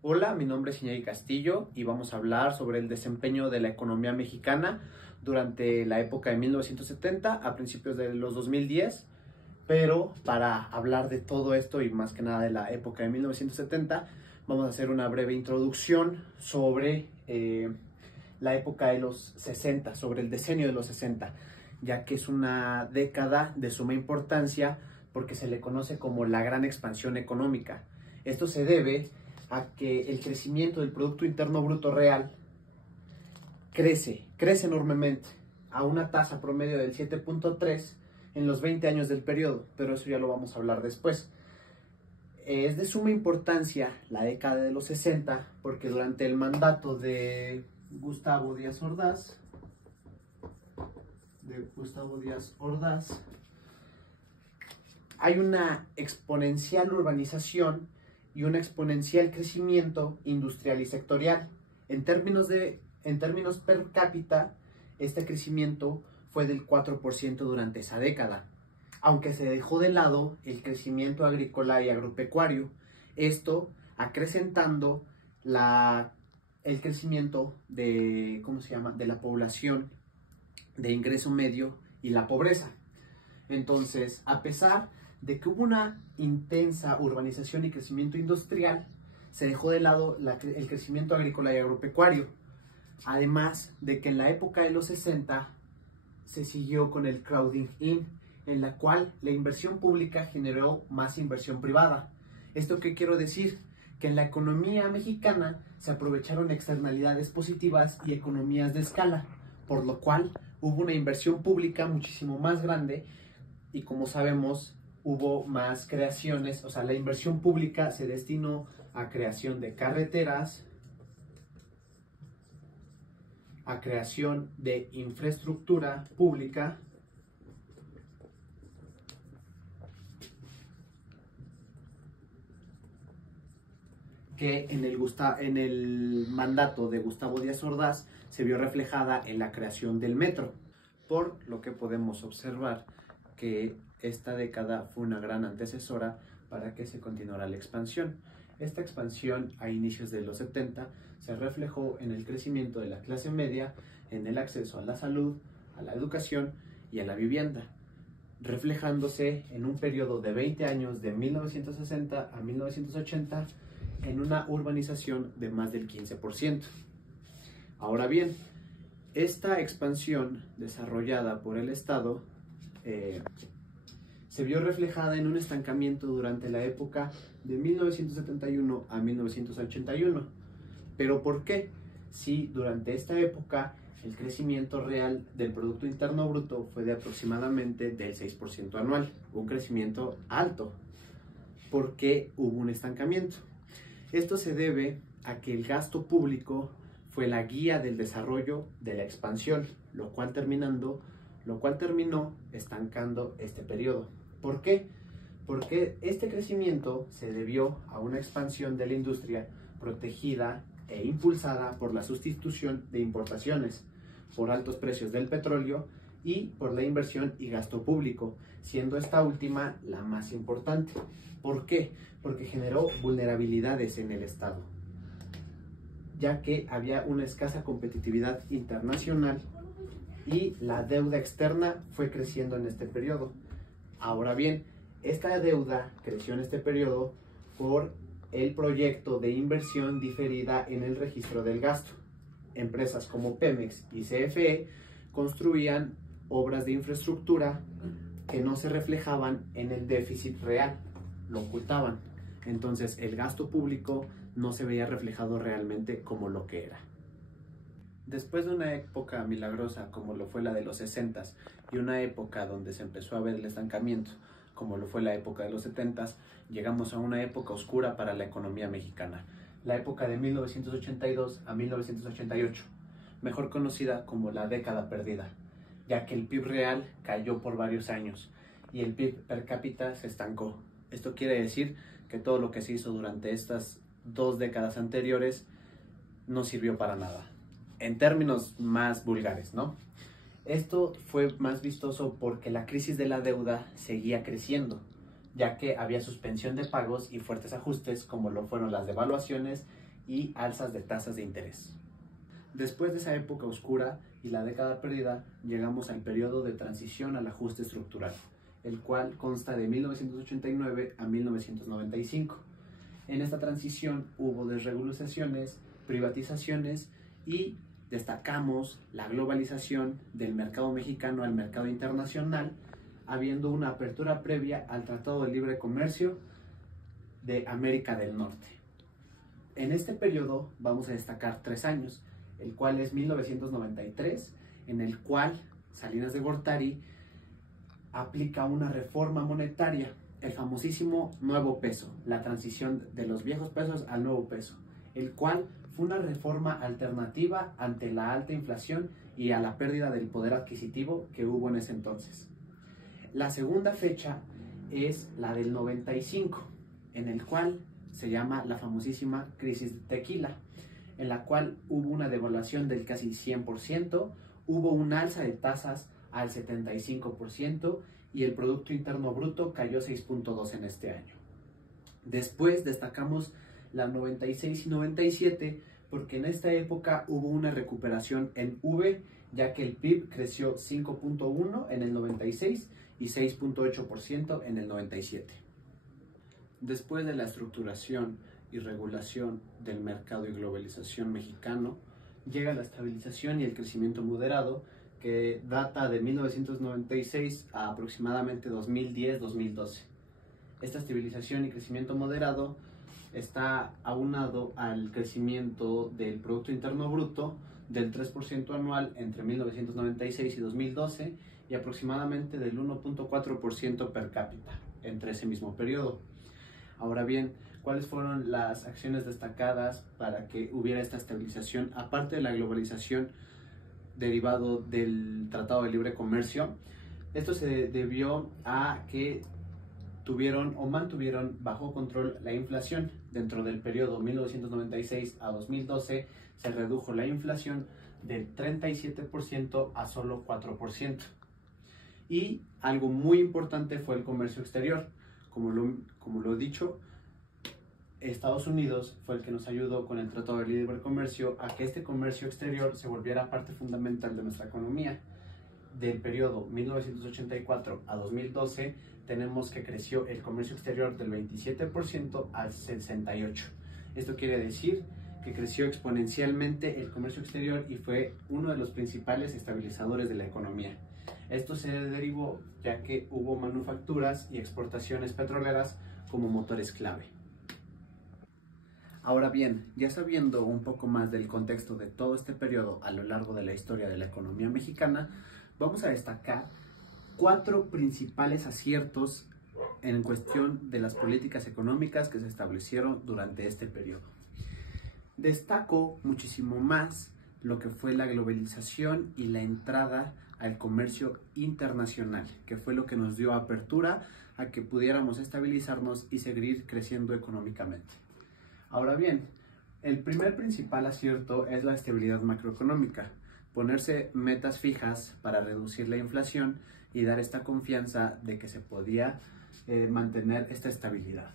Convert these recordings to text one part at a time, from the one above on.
Hola, mi nombre es Iñaki Castillo y vamos a hablar sobre el desempeño de la economía mexicana durante la época de 1970 a principios de los 2010. Pero para hablar de todo esto y más que nada de la época de 1970, vamos a hacer una breve introducción sobre la época de los 60, sobre el decenio de los 60, ya que es una década de suma importancia porque se le conoce como la gran expansión económica. Esto se debe a que el crecimiento del Producto Interno Bruto Real crece enormemente a una tasa promedio del 7.3 en los 20 años del periodo, pero eso ya lo vamos a hablar después. Es de suma importancia la década de los 60 porque durante el mandato de Gustavo Díaz Ordaz, hay una exponencial urbanización y un exponencial crecimiento industrial y sectorial. En términos per cápita, este crecimiento fue del 4% durante esa década, aunque se dejó de lado el crecimiento agrícola y agropecuario, esto acrecentando el crecimiento de la población de ingreso medio y la pobreza. Entonces, a pesar de que hubo una intensa urbanización y crecimiento industrial, se dejó de lado el crecimiento agrícola y agropecuario. Además de que en la época de los 60 se siguió con el crowding in, en la cual la inversión pública generó más inversión privada. ¿Esto qué quiero decir? Que en la economía mexicana se aprovecharon externalidades positivas y economías de escala, por lo cual hubo una inversión pública muchísimo más grande y, como sabemos, hubo más creaciones. O sea, la inversión pública se destinó a creación de carreteras, a creación de infraestructura pública, que en el mandato de Gustavo Díaz Ordaz se vio reflejada en la creación del metro, por lo que podemos observar que esta década fue una gran antecesora para que se continuara la expansión. Esta expansión a inicios de los 70 se reflejó en el crecimiento de la clase media, en el acceso a la salud, a la educación y a la vivienda, reflejándose en un periodo de 20 años de 1960 a 1980 en una urbanización de más del 15%. Ahora bien, esta expansión desarrollada por el Estado se vio reflejada en un estancamiento durante la época de 1971 a 1981. ¿Pero por qué? Si durante esta época el crecimiento real del Producto Interno Bruto fue de aproximadamente del 6% anual, un crecimiento alto. ¿Por qué hubo un estancamiento? Esto se debe a que el gasto público fue la guía del desarrollo de la expansión, lo cual terminó estancando este periodo. ¿Por qué? Porque este crecimiento se debió a una expansión de la industria protegida e impulsada por la sustitución de importaciones, por altos precios del petróleo y por la inversión y gasto público, siendo esta última la más importante. ¿Por qué? Porque generó vulnerabilidades en el Estado, ya que había una escasa competitividad internacional y la deuda externa fue creciendo en este periodo. Ahora bien, esta deuda creció en este periodo por el proyecto de inversión diferida en el registro del gasto. Empresas como Pemex y CFE construían obras de infraestructura que no se reflejaban en el déficit real, lo ocultaban. Entonces el gasto público no se veía reflejado realmente como lo que era. Después de una época milagrosa como lo fue la de los 60s y una época donde se empezó a ver el estancamiento como lo fue la época de los 70s, llegamos a una época oscura para la economía mexicana, la época de 1982 a 1988, mejor conocida como la década perdida, ya que el PIB real cayó por varios años y el PIB per cápita se estancó. Esto quiere decir que todo lo que se hizo durante estas 2 décadas anteriores no sirvió para nada, en términos más vulgares, ¿no? Esto fue más vistoso porque la crisis de la deuda seguía creciendo, ya que había suspensión de pagos y fuertes ajustes como lo fueron las devaluaciones y alzas de tasas de interés. Después de esa época oscura y la década perdida, llegamos al periodo de transición al ajuste estructural, el cual consta de 1989 a 1995. En esta transición hubo desregulaciones, privatizaciones y destacamos la globalización del mercado mexicano al mercado internacional, habiendo una apertura previa al Tratado de Libre Comercio de América del Norte. En este periodo vamos a destacar 3 años, el cual es 1993, en el cual Salinas de Gortari aplica una reforma monetaria, el famosísimo nuevo peso, la transición de los viejos pesos al nuevo peso, el cual fue una reforma alternativa ante la alta inflación y a la pérdida del poder adquisitivo que hubo en ese entonces. La segunda fecha es la del 95, en el cual se llama la famosísima crisis de tequila, en la cual hubo una devaluación del casi 100%, hubo un alza de tasas al 75% y el Producto Interno Bruto cayó 6.2 en este año. Después destacamos la 96 y 97 porque en esta época hubo una recuperación en V, ya que el PIB creció 5.1 en el 96 y 6.8% en el 97. Después de la estructuración y regulación del mercado y globalización mexicano, llega la estabilización y el crecimiento moderado, que data de 1996 a aproximadamente 2010-2012. Esta estabilización y crecimiento moderado está aunado al crecimiento del Producto Interno Bruto del 3% anual entre 1996 y 2012 y aproximadamente del 1.4% per cápita entre ese mismo periodo. Ahora bien, ¿cuáles fueron las acciones destacadas para que hubiera esta estabilización? Aparte de la globalización derivado del Tratado de Libre Comercio, esto se debió a que tuvieron o mantuvieron bajo control la inflación. Dentro del periodo 1996 a 2012 se redujo la inflación del 37% a solo 4%. Y algo muy importante fue el comercio exterior. Como lo he dicho, Estados Unidos fue el que nos ayudó con el Tratado de Libre Comercio a que este comercio exterior se volviera parte fundamental de nuestra economía. Del periodo 1984 a 2012 tenemos que creció el comercio exterior del 27% al 68%. Esto quiere decir que creció exponencialmente el comercio exterior y fue uno de los principales estabilizadores de la economía. Esto se derivó ya que hubo manufacturas y exportaciones petroleras como motores clave. Ahora bien, ya sabiendo un poco más del contexto de todo este periodo a lo largo de la historia de la economía mexicana, vamos a destacar 4 principales aciertos en cuestión de las políticas económicas que se establecieron durante este periodo. Destaco muchísimo más lo que fue la globalización y la entrada al comercio internacional, que fue lo que nos dio apertura a que pudiéramos estabilizarnos y seguir creciendo económicamente. Ahora bien, el primer principal acierto es la estabilidad macroeconómica, ponerse metas fijas para reducir la inflación y dar esta confianza de que se podía mantener esta estabilidad.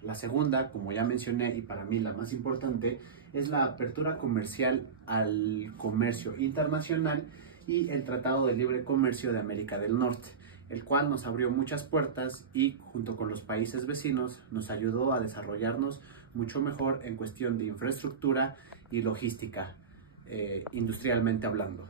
La segunda, como ya mencioné y para mí la más importante, es la apertura comercial al comercio internacional y el Tratado de Libre Comercio de América del Norte, el cual nos abrió muchas puertas y junto con los países vecinos nos ayudó a desarrollarnos mucho mejor en cuestión de infraestructura y logística, industrialmente hablando.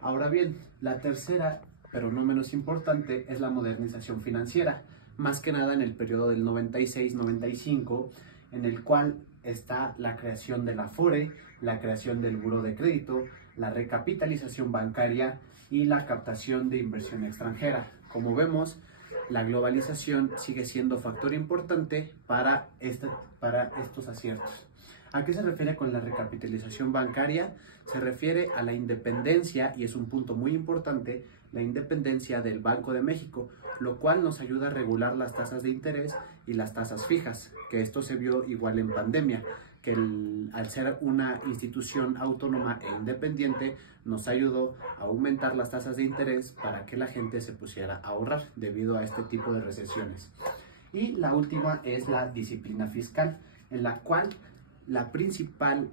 Ahora bien, la tercera, pero no menos importante, es la modernización financiera, más que nada en el periodo del 96-95, en el cual está la creación de la Afore, la creación del Buró de Crédito, la recapitalización bancaria y la captación de inversión extranjera. Como vemos, la globalización sigue siendo factor importante para estos aciertos. ¿A qué se refiere con la recapitalización bancaria? Se refiere a la independencia, y es un punto muy importante, la independencia del Banco de México, lo cual nos ayuda a regular las tasas de interés y las tasas fijas, que esto se vio igual en pandemia, que al ser una institución autónoma e independiente nos ayudó a aumentar las tasas de interés para que la gente se pusiera a ahorrar debido a este tipo de recesiones. Y la última es la disciplina fiscal, en la cual la principal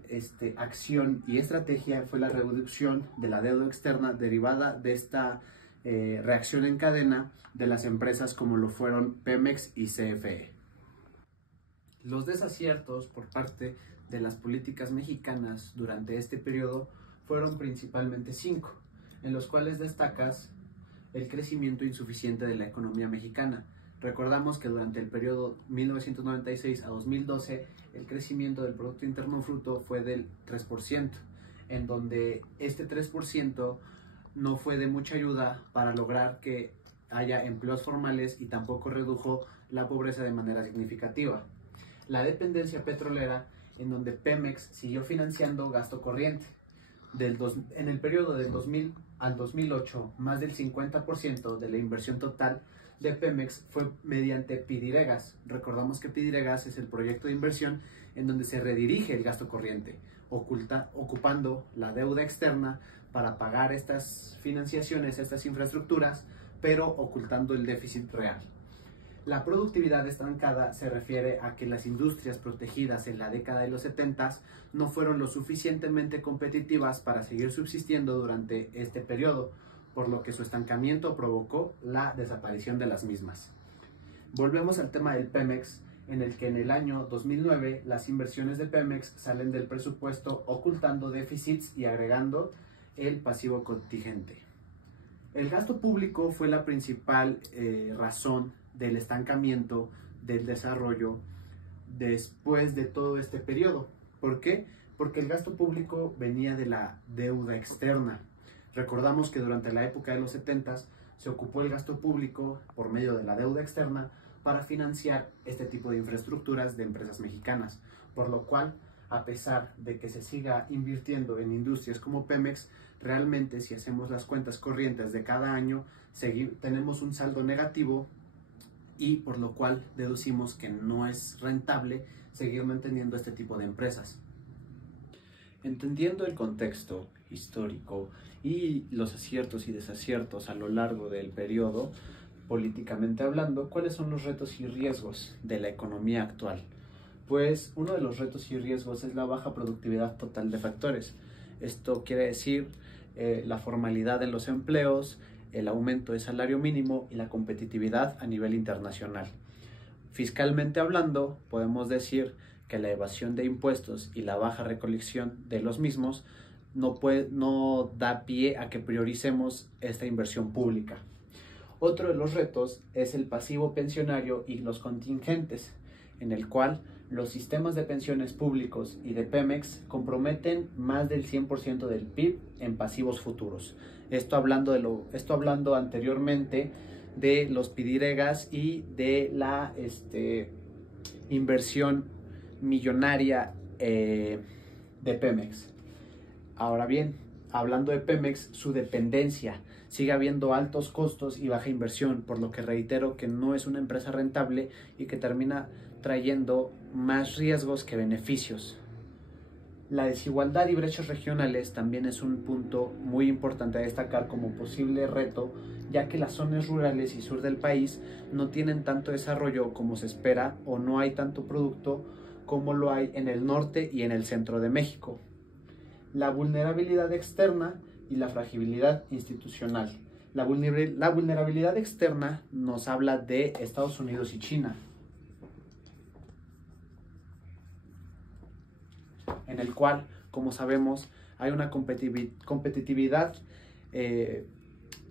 acción y estrategia fue la reducción de la deuda externa derivada de esta reacción en cadena de las empresas como lo fueron Pemex y CFE. Los desaciertos por parte de las políticas mexicanas durante este periodo fueron principalmente 5, en los cuales destacas el crecimiento insuficiente de la economía mexicana. Recordamos que durante el periodo 1996 a 2012 el crecimiento del Producto Interno Bruto fue del 3%, en donde este 3% no fue de mucha ayuda para lograr que haya empleos formales y tampoco redujo la pobreza de manera significativa. La dependencia petrolera, en donde Pemex siguió financiando gasto corriente. En el periodo del 2000 al 2008, más del 50% de la inversión total de Pemex fue mediante PIDIREGAS. Recordamos que PIDIREGAS es el proyecto de inversión en donde se redirige el gasto corriente, ocupando la deuda externa para pagar estas financiaciones, estas infraestructuras, pero ocultando el déficit real. La productividad estancada se refiere a que las industrias protegidas en la década de los 70 no fueron lo suficientemente competitivas para seguir subsistiendo durante este periodo, por lo que su estancamiento provocó la desaparición de las mismas. Volvemos al tema del Pemex, en el que en el año 2009 las inversiones de Pemex salen del presupuesto ocultando déficits y agregando el pasivo contingente. El gasto público fue la principal razón del estancamiento del desarrollo después de todo este periodo. ¿Por qué? Porque el gasto público venía de la deuda externa. Recordamos que durante la época de los 70s se ocupó el gasto público por medio de la deuda externa para financiar este tipo de infraestructuras de empresas mexicanas, por lo cual, a pesar de que se siga invirtiendo en industrias como Pemex, realmente si hacemos las cuentas corrientes de cada año, tenemos un saldo negativo y por lo cual deducimos que no es rentable seguir manteniendo este tipo de empresas. Entendiendo el contexto histórico y los aciertos y desaciertos a lo largo del periodo, políticamente hablando, ¿cuáles son los retos y riesgos de la economía actual? Pues uno de los retos y riesgos es la baja productividad total de factores. Esto quiere decir la formalidad en los empleos, el aumento de salario mínimo y la competitividad a nivel internacional. Fiscalmente hablando, podemos decir que la evasión de impuestos y la baja recolección de los mismos no da pie a que prioricemos esta inversión pública. Otro de los retos es el pasivo pensionario y los contingentes, en el cual los sistemas de pensiones públicos y de Pemex comprometen más del 100% del PIB en pasivos futuros. Esto hablando anteriormente de los PIDIREGAS y de la inversión millonaria de Pemex. Ahora bien, hablando de Pemex, su dependencia, sigue habiendo altos costos y baja inversión, por lo que reitero que no es una empresa rentable y que termina trayendo más riesgos que beneficios. La desigualdad y brechas regionales también es un punto muy importante a destacar como posible reto, ya que las zonas rurales y sur del país no tienen tanto desarrollo como se espera o no hay tanto producto como lo hay en el norte y en el centro de México. La vulnerabilidad externa y la fragilidad institucional. La vulnerabilidad externa nos habla de Estados Unidos y China, en el cual, como sabemos, hay una competitividad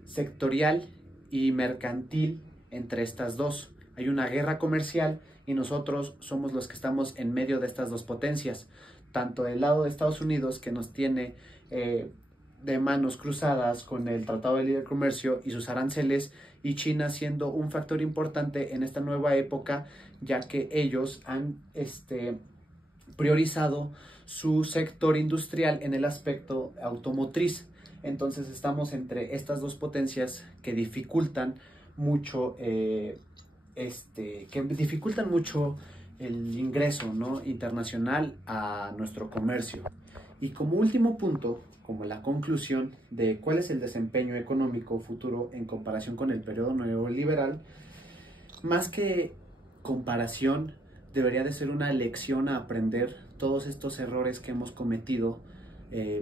sectorial y mercantil entre estas dos. Hay una guerra comercial y nosotros somos los que estamos en medio de estas dos potencias, tanto del lado de Estados Unidos, que nos tiene de manos cruzadas con el Tratado de Libre Comercio y sus aranceles, y China siendo un factor importante en esta nueva época, ya que ellos han priorizado su sector industrial en el aspecto automotriz. Entonces estamos entre estas dos potencias que dificultan mucho el ingreso, ¿no?, internacional a nuestro comercio. Y como último punto, como la conclusión de cuál es el desempeño económico futuro en comparación con el periodo neoliberal, más que comparación, debería de ser una lección a aprender todos estos errores que hemos cometido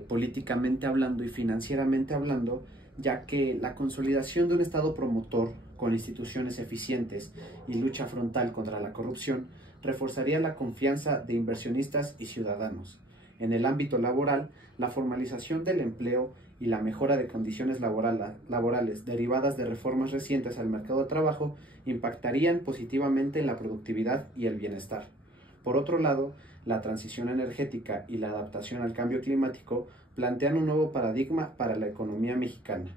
políticamente hablando y financieramente hablando, ya que la consolidación de un Estado promotor con instituciones eficientes y lucha frontal contra la corrupción reforzaría la confianza de inversionistas y ciudadanos. En el ámbito laboral, la formalización del empleo y la mejora de condiciones laborales derivadas de reformas recientes al mercado de trabajo impactarían positivamente en la productividad y el bienestar. Por otro lado, la transición energética y la adaptación al cambio climático plantean un nuevo paradigma para la economía mexicana.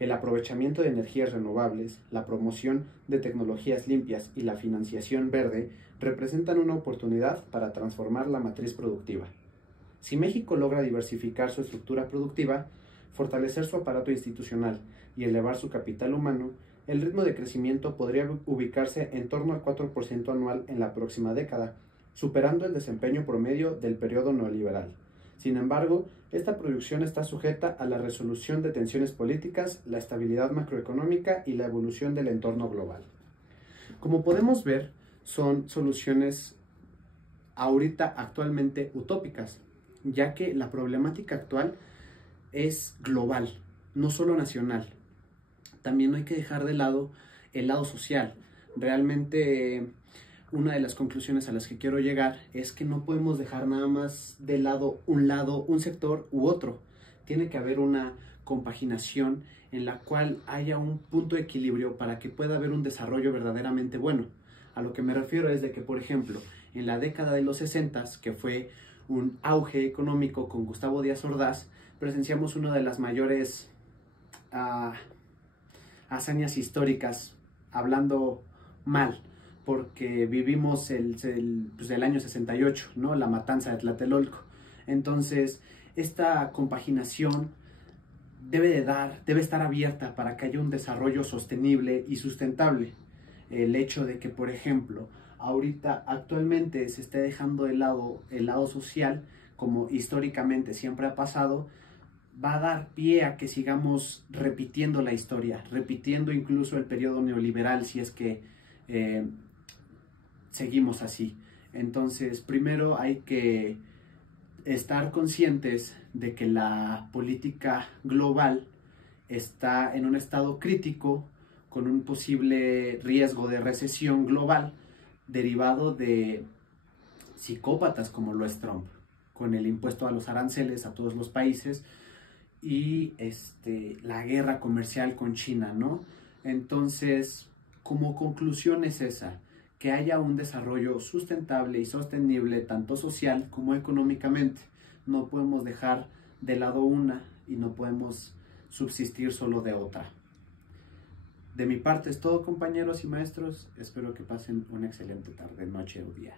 El aprovechamiento de energías renovables, la promoción de tecnologías limpias y la financiación verde representan una oportunidad para transformar la matriz productiva. Si México logra diversificar su estructura productiva, fortalecer su aparato institucional y elevar su capital humano, el ritmo de crecimiento podría ubicarse en torno al 4% anual en la próxima década, superando el desempeño promedio del periodo neoliberal. Sin embargo, esta proyección está sujeta a la resolución de tensiones políticas, la estabilidad macroeconómica y la evolución del entorno global. Como podemos ver, son soluciones ahorita actualmente utópicas, ya que la problemática actual es global, no solo nacional. También no hay que dejar de lado el lado social. Realmente una de las conclusiones a las que quiero llegar es que no podemos dejar nada más de lado, un sector u otro. Tiene que haber una compaginación en la cual haya un punto de equilibrio para que pueda haber un desarrollo verdaderamente bueno. A lo que me refiero es de que, por ejemplo, en la década de los 60, que fue un auge económico con Gustavo Díaz Ordaz, presenciamos una de las mayores hazañas históricas, hablando mal, porque vivimos el año 68, ¿no? La matanza de Tlatelolco. Entonces, esta compaginación debe estar abierta para que haya un desarrollo sostenible y sustentable. El hecho de que, por ejemplo, actualmente se esté dejando de lado el lado social, como históricamente siempre ha pasado, va a dar pie a que sigamos repitiendo la historia, repitiendo incluso el periodo neoliberal, si es que seguimos así. Entonces, primero hay que estar conscientes de que la política global está en un estado crítico, con un posible riesgo de recesión global derivado de psicópatas como lo es Trump, con el impuesto a los aranceles a todos los países y la guerra comercial con China, ¿no? Entonces, como conclusión es esa, que haya un desarrollo sustentable y sostenible tanto social como económicamente. No podemos dejar de lado una y no podemos subsistir solo de otra. De mi parte es todo, compañeros y maestros. Espero que pasen una excelente tarde, noche o día.